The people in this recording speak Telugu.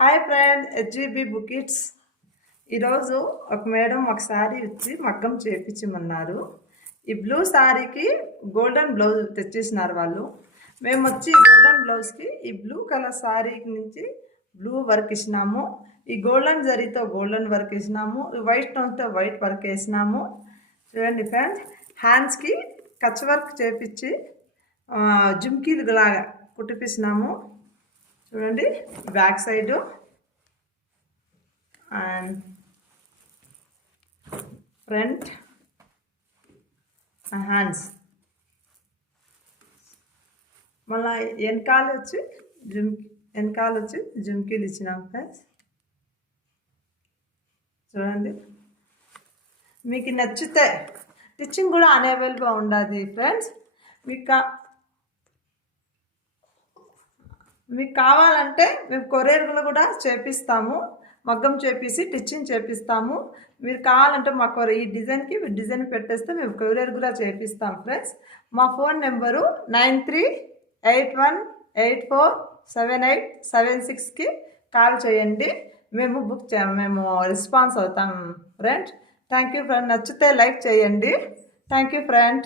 Hi friend, హెచ్జిబి బుకిట్స్. ఈరోజు ఒక మేడం ఒక శారీ ఇచ్చి మగ్గం చేయించమన్నారు. ఈ బ్లూ శారీకి గోల్డెన్ బ్లౌజ్ తెచ్చేసినారు వాళ్ళు. మేము వచ్చి గోల్డెన్ బ్లౌజ్కి ఈ బ్లూ కలర్ శారీ నుంచి బ్లూ వర్క్ ఇచ్చినాము. ఈ గోల్డెన్ జరీతో గోల్డెన్ వర్క్ ఇచ్చినాము. ఈ వైట్ స్టోన్తో వైట్ వర్క్ వేసినాము. చూడండి ఫ్రెండ్స్, హ్యాండ్స్కి కచ్ వర్క్ చేపించి జుమ్కీలు లాగా కుట్టిపిస్తున్నాము. చూడండి, back side and front hands. మళ్ళీ వెనకాల వచ్చి జుమ్కీలు ఇచ్చినాం ఫ్రెండ్స్. చూడండి, మీకు నచ్చితే స్టిచ్చింగ్ కూడా అవైలబుల్గా ఉండదు ఫ్రెండ్స్. మీకు కావాలంటే మేము కొరియర్లు కూడా చేపిస్తాము. మగ్గం చేపిసి స్టిచ్చింగ్ చేపిస్తాము. మీరు కావాలంటే మాకు ఈ డిజైన్కి డిజైన్ పెట్టేస్తే మేము కొరియర్ కూడా చేపిస్తాం ఫ్రెండ్స్. మా ఫోన్ నెంబరు 9381847876కి కాల్ చేయండి. మేము రెస్పాన్స్ అవుతాం ఫ్రెండ్. Thank you friend. నచ్చితే లైక్ చేయండి. Thank you friend.